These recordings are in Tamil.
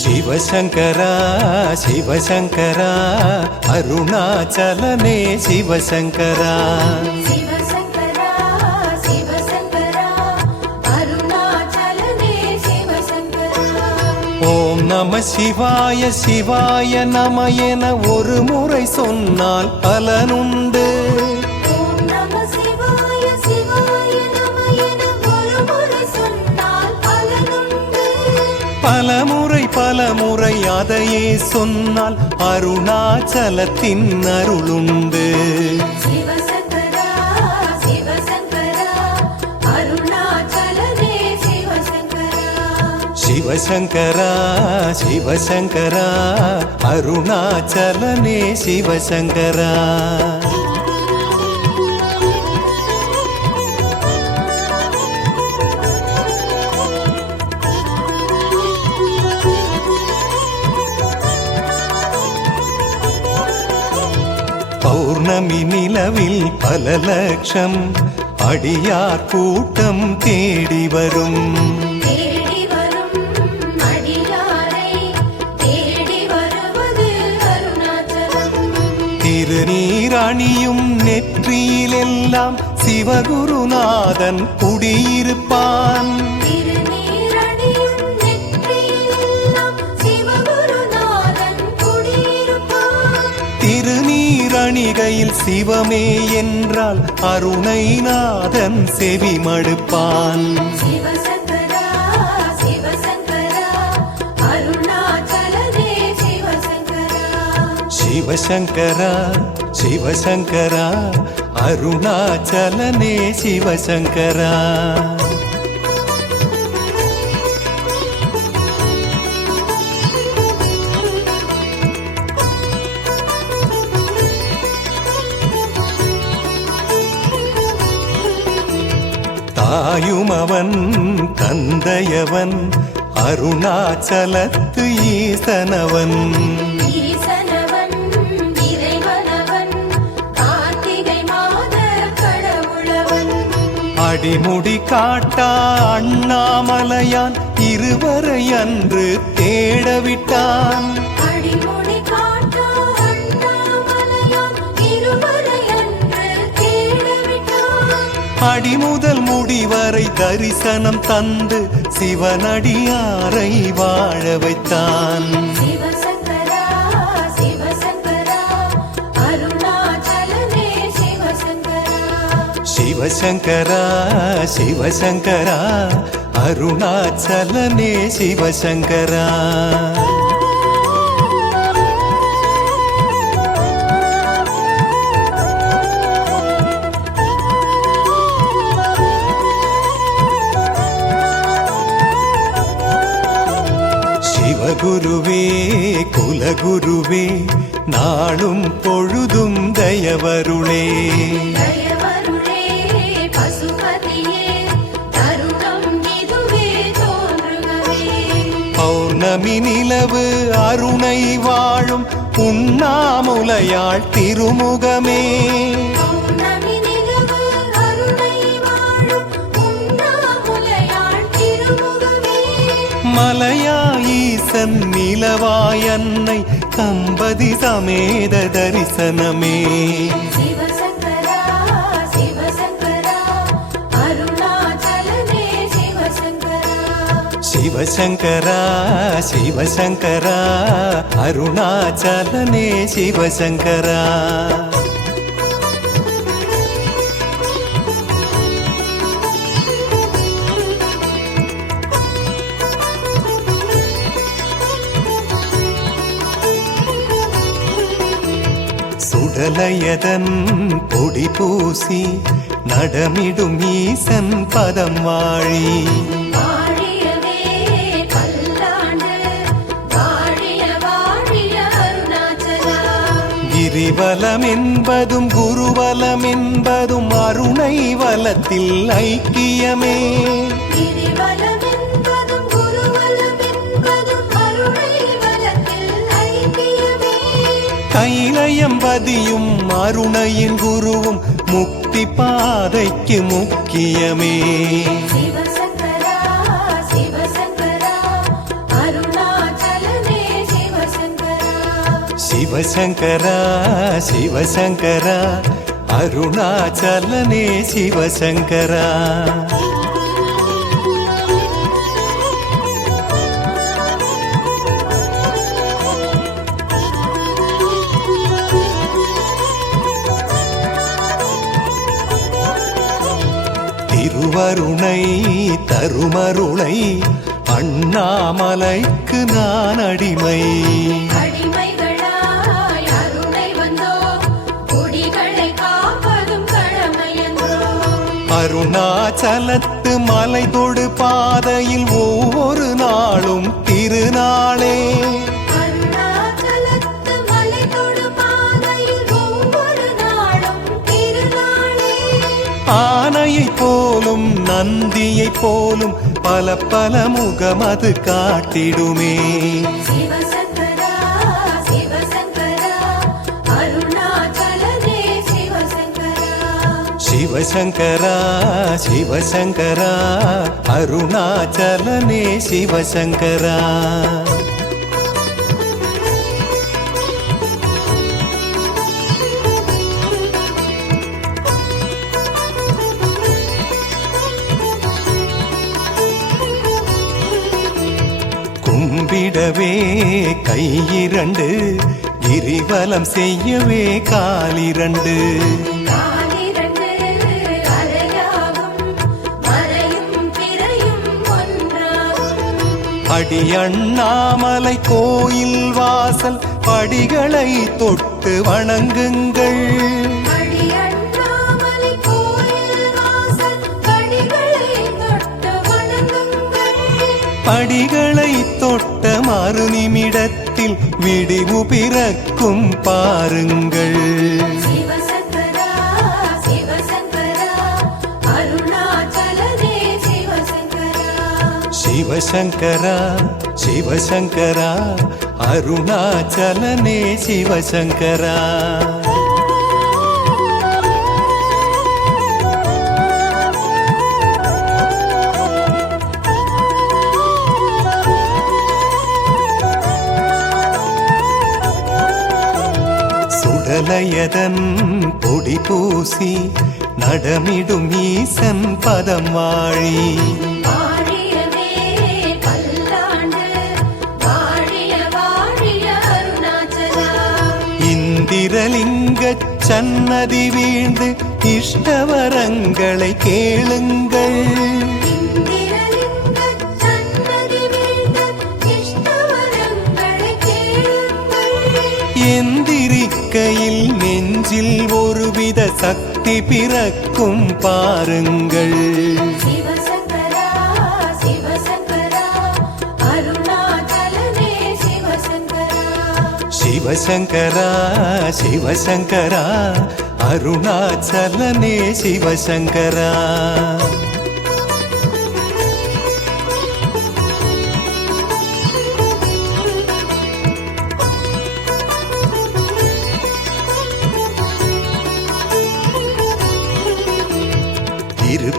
சிவசங்கரா சிவசங்கரா அருணாச்சலனே சிவசங்கரா சிவசங்கரா சிவசங்கரா அருணாச்சலனே சிவசங்கரா. ஓம் நம சிவாய சிவாய நம என ஒரு முறை சொன்னால் பலனுண்டு. ஓம் நம சிவாய சிவாய நம என ஒரு முறை சொன்னால் பலனுண்டு. பலமுறை அதையே சொன்னால் அருணாச்சலத்தின் அருளுண்டு. சிவசங்கரா சிவசங்கரா அருணாச்சலனே சிவசங்கரா. சிவசங்கரா சிவசங்கரா அருணாச்சலனே சிவசங்கரா. பௌர்ணமி நிலவில் பல லட்சம் அடியார் கூட்டம் தேடி வரும். தேடி வரும் அடியாரை தேடி வருவது அருணாச்சலம். திருநீரணியும் நெற்றியிலெல்லாம் சிவகுருநாதன் குடியிருப்பான். திருநீரணியும் நெற்றியிலெல்லாம் சிவகுருநாதன் குடியிருப்பான். திருநீரணிகையில் சிவமே என்றால் அருணைநாதன் செவி மடுப்பான். சிவசங்கரா சிவசங்கரா அருணாச்சலனே சிவசங்கரா. சிவசங்கரா சிவசங்கரா அருணாச்சலனே சிவசங்கரா. தாயுமவன் தந்தையவன் அருணாச்சலத்து ஈசனவன். ஈசனவன் இறைவனவன் கார்த்திகை மாத கடவுளவன். அடிமுடி காட்டா அண்ணாமலையான் இருவரை அன்று தேடவிட்டான். அடிமுடி காட்டா அண்ணாமலையான் இருவரை அன்று தேடவிட்டான். அடிமுதல் முடிவரை தரிசனம் தந்து சிவனடியாரை வாழ வைத்தான். சிவசங்கரா சிவசங்கரா அருணாச்சலனே சிவசங்கரா. சிவசங்கரா சிவசங்கரா அருணாச்சலனே சிவசங்கரா. சிவகுருவே குலகுருவே நாளும் பொழுதும் தயவருளே. தயவருளே பசுபதியே தருணம் இதுவே தோன்றுகவே. பௌர்ணமி நிலவு அருணை வாழும் உண்ணாமுலையாள் திருமுகமே. பௌர்ணமி நிலவு அருணை வாழும் உண்ணாமுலையாள் திருமுகமே. மலையா ஈசன் நிலவாயன்னை தம்பதி சமேத தரிசனமே. சிவசங்கரா சிவசங்கரா அருணாச்சலனே சிவசங்கரா. சிவசங்கரா சிவசங்கரா அருணாச்சலனே சிவசங்கரா. சுடலையதன் பொடி பூசி நடமிடும் ஈசன் பதம் வாழி. வாழியவே பல்லாண்டு வாழிய வாழிய அருணாச்சலா. கிரிவலம் என்பதும் குருவலம் என்பதும் அருணை வலத்தில் ஐக்கியமே. கிரிவலம் என்பதும் குருவலம் என்பதும் அருணை வலத்தில் ஐக்கியமே. கைலயம்பதியும் அருணையின் குருவும் முக்தி பாதைக்கு முக்கியமே. சிவசங்கரா சிவசங்கரா அருணாச்சல சிவசங்கரா சிவசங்கரா அருணாச்சலனே சிவசங்கரா திருவருணை தருமருளை அண்ணாமலைக்கு நான் அடிமை. அடிமைகளாய் அருணை வந்தோ குடிகளை காப்பதும் கடமையன்றோ. அருணாச்சலத்து மலை தொடு பாதையில் ஒவ்வொரு நாளும் திருநாளே. அருணாச்சலத்து மலை தொடு பாதையில் ஒவ்வொரு நாளும் திருநாளே. ஆனையைப் போலும் நந்தியைப் போலும் பல பல முகம் அது காட்டிடுமே. சிவசங்கரா சிவசங்கரா அருணாச்சலனே சிவசங்கரா. சிவசங்கரா சிவசங்கரா அருணாச்சலனே சிவசங்கரா. கும்பிடவே கையிரண்டு கிரிவலம் செய்யவே காலிரண்டு. காலிரண்டு அலையாகும் மறையும் பிறையும் ஒன்றாகும். அடி அண்ணாமலை கோயில் வாசல் படிகளை தொட்டு வணங்குங்கள். அடி அண்ணாமலை கோயில் வாசல் படிகளை தொட்டு வணங்குங்கள். படிகளை தொட்ட மறு நிமிடத்தில் விடிவு பிறக்கும் பாருங்கள். சிவசங்கரா சிவசங்கரா அருணாச்சலனே சிவசங்கரா. சிவசங்கரா சிவசங்கரா அருணாச்சலனே சிவசங்கரா. சுடலையதன் பொடி பூசி நடமிடும் ஈசன் பதம் வாழி. வாழியவே பல்லாண்டு வாழிய வாழிய அருணாச்சலா. இந்திரலிங்கச் சன்னதி வீழ்ந்து இஷ்டவரங்களை கேளுங்கள். இந்திரலிங்கச் சன்னதி வீழ்ந்த இஷ்டவரங்களை கேளுங்கள். எந்திரிக்கையில் நெஞ்சில் ஒருவித சக்தி பிறக்கும் பாருங்கள். சிவசங்கரா சிவசங்கரா அருணாச்சலனே சிவசங்கரா. சிவசங்கரா சிவசங்கரா அருணாச்சலனே சிவசங்கரா.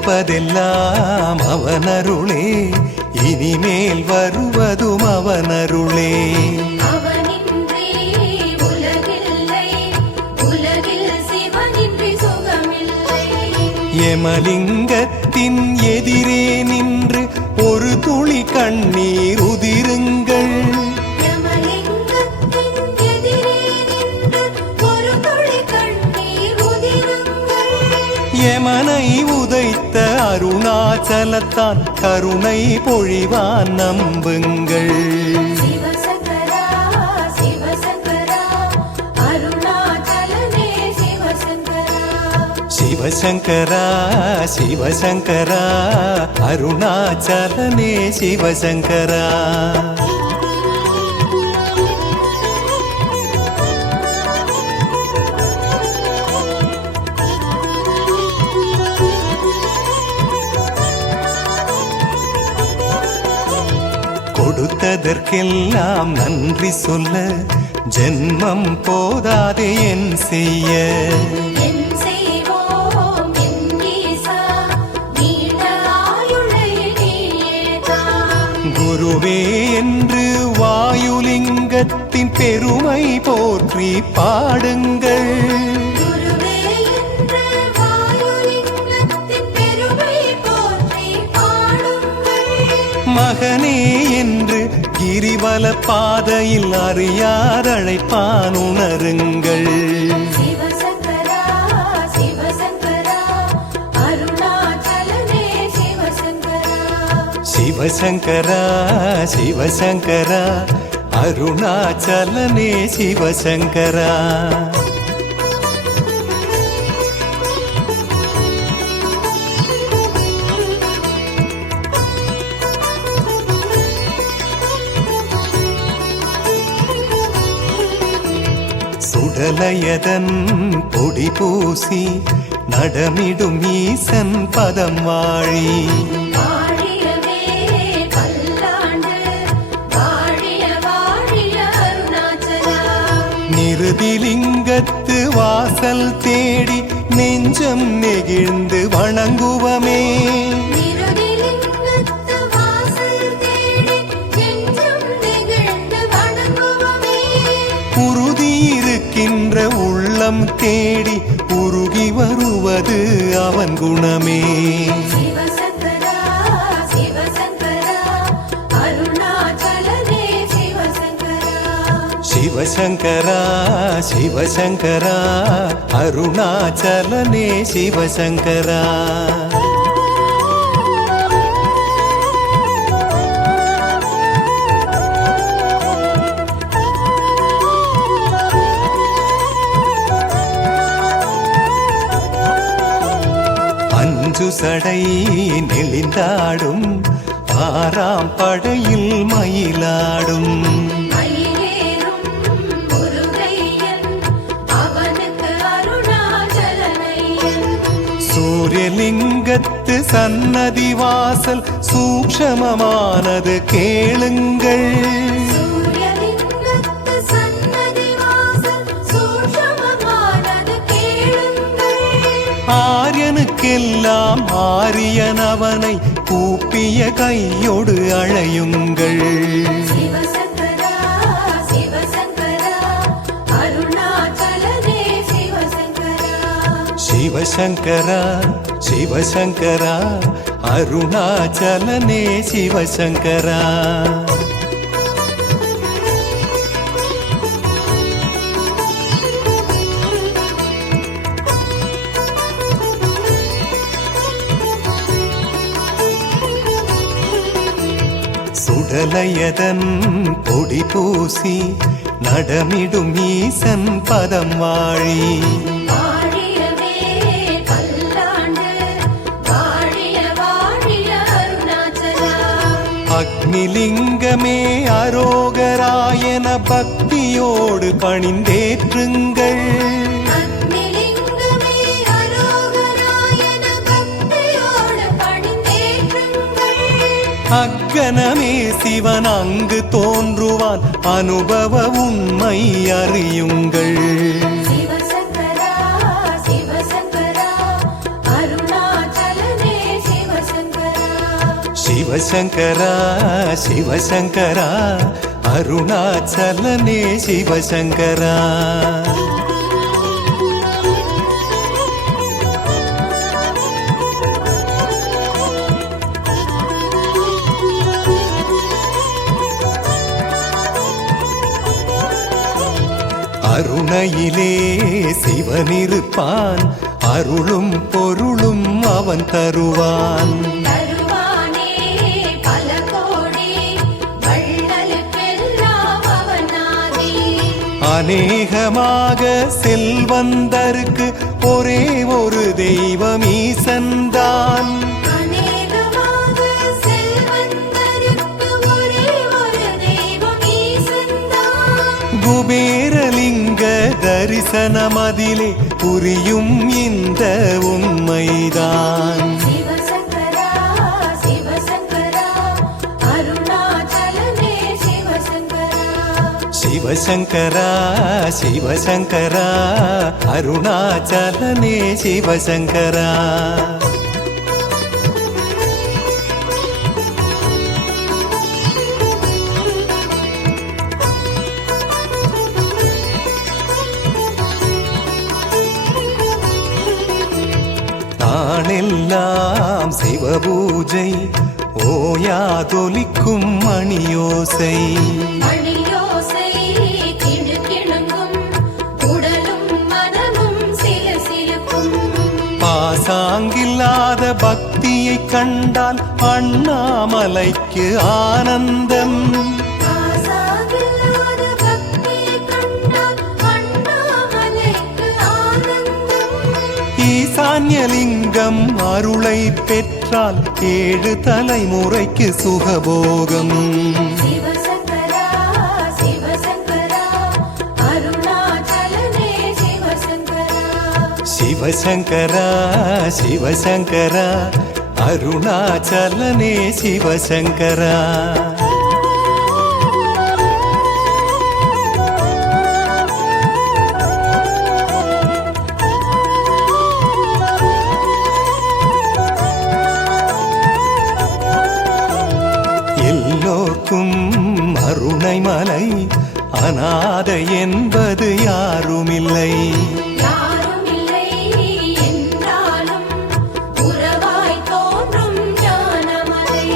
இருப்பதெல்லாம் அவனருளே இனிமேல் வருவதும் அவனருளே. அவனின்றி உலகில்லை உலகில் சிவனின்றி சுகமில்லை. யமலிங்கத்தின் எதிரே நின்று ஒரு துளி கண்ணீர் உதிருங்கள். யமலிங்கத்தின் எதிரே நின்று ஒரு துளி கண்ணீர் உதிருங்கள். யமனை உதைத்த அருணாச்சலத்தான் கருணை பொழிவான் நம்புங்கள். சிவசங்கரா சிவசங்கரா அருணாச்சலனே சிவசங்கரா. சிவசங்கரா சிவசங்கரா அருணாச்சலனே சிவசங்கரா. கொடுத்ததற்கெல்லாம் நன்றி சொல்ல ஜென்மம் போதாதே என் செய்ய. என் செய்வோம் என் ஈசா நீண்ட ஆயுளை நீயே தா. குருவே என்று வாயுலிங்க வாயுலிங்கத்தின் பெருமை போற்றி பாடுங்கள். குருவே என்று வாயுலிங்கத்தின் பெருமை போற்றி பாடுங்கள். மகனே என்று கிரிவல பாதையில் அறியாதழைப்பான் உணருங்கள். சிவசங்கரா சிவசங்கரா அருணாச்சலனே சிவசங்கரா. சிவசங்கரா சிவசங்கரா அருணாச்சலனே சிவசங்கரா. சுடலையதன் பொடி பூசி நடமிடும் ஈசன் பதம் வாழி. வாழியவே பல்லாண்டு வாழிய வாழிய அருணாச்சலா. நிருதிலிங்கத்து வாசல் தேடி நெஞ்சம் நெகிழ்ந்து வணங்குவமே. நிருதிலிங்கத்து வாசல் தேடி நெஞ்சம் நெகிழ்ந்து வணங்குவமே. உறுதி இருக்கின்ற உள்ளம் தேடி உருகி வருவது அவன் குணமே. சிவசங்கரா சிவசங்கரா அருணாச்சலனே சிவசங்கரா. சிவசங்கரா சிவசங்கரா அருணாச்சலனே சிவசங்கரா. அஞ்சு சடை நெளிந்தாடும் ஆறாம் படையில் மயிலாடும். மயிலேறும் முருகையன் அவனுக்கு அருணாச்சலனையன். சூரியலிங்கத்து சன்னதி வாசல் சூக்ஷமமானது கேளுங்கள். சூரியலிங்கத்து சன்னதி வாசல் சூக்ஷமமானது கேளுங்கள். ஆரியனுக்கெல்லாம் ஆரியன் அவனை கூப்பிய கையோடு அழையுங்கள். சிவசங்கரா சிவசங்கரா அருணாச்சலனே சிவசங்கரா. சிவசங்கரா சிவசங்கரா அருணாச்சலனே சிவசங்கரா. சுடலையதன் பொடி பூசி நடமிடும் ஈசன் பதம் வாழி. வாழியவே பல்லாண்டு வாழிய வாழிய அருணாச்சலா. அக்னிலிங்கமே அரோகராயன பக்தியோடு பணிந்தேற்றுங்கள். அக்னிலிங்கமே அரோகராயன பக்தியோடு பணிந்தேற்றுங்கள். அக்கனமே சிவன் அங்கு தோன்றுவான் அனுபவ உண்மை அறியுங்கள். சிவசங்கரா சிவசங்கரா அருணாச்சலனே சிவசங்கரா. சிவசங்கரா சிவசங்கரா அருணாச்சலனே சிவசங்கரா. அருணையிலே சிவனிருப்பான் அருளும் பொருளும் அவன் தருவான். தருவானே பல கோடி வள்ளலுக்கெல்லாம் அவனாதி. அநேகமாக செல்வந்தருக்கு ஒரே ஒரு தெய்வம் ஈசன்தான். அநேகமாக செல்வந்தருக்கு ஒரே ஒரு தெய்வம் ஈசன்தான். குபேரலிங்க தரிசனமதிலே புரியும் இந்த உண்மைதான். சிவசங்கரா சிவசங்கரா அருணாச்சலனே சிவசங்கரா. சிவசங்கரா சிவசங்கரா அருணாச்சலனே சிவசங்கரா. பூஜை ஓயாதொலிக்கும் மணியோசை மணியோசை கிணுகிணுங்கும் உடலும் மனமும் சிலுசிலுக்கும் பாசாங்கில்லாத பக்தியை கண்டால் அண்ணாமலைக்கு ஆனந்தம் ஆசாவில்லாத பக்தியை கண்டால் அண்ணாமலைக்கு ஆனந்தம் ஈசான்யலிங்கம் அருளை பெற்றால் 7 தலைமுறைக்கு சுகபோகம் சிவசங்கரா சிவசங்கரா அருணாச்சலனே சிவசங்கரா சிவசங்கரா சிவசங்கரா அருணாச்சலனே சிவசங்கரா எல்லோர்க்கும் அருணைமலை அநாதை என்பது யாருமில்லை யாருமில்லை என்றாலும் உறவாய் தோன்றும் ஞானமலை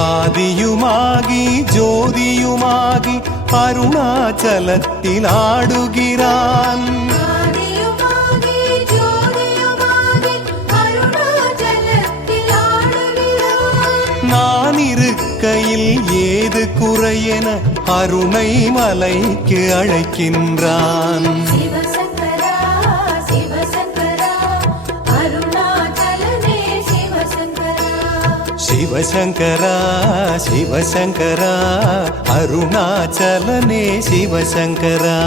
ஆதியுமாகி ஜோதியுமாகி அருணாச்சலத்தில் ஆடுகிறான் ஆதியுமாகி ஜோதியுமாகி அருணாச்சலத்தில் ஆடுகிறான் நான் இருக்கையில் ஏது குறையென அருணை மலைக்கு அழைக்கின்றான் சிவசங்கரா சிவசங்கரா அருணாச்சலனே சிவசங்கரா சிவசங்கரா சிவசங்கரா அருணாச்சலனே சிவசங்கரா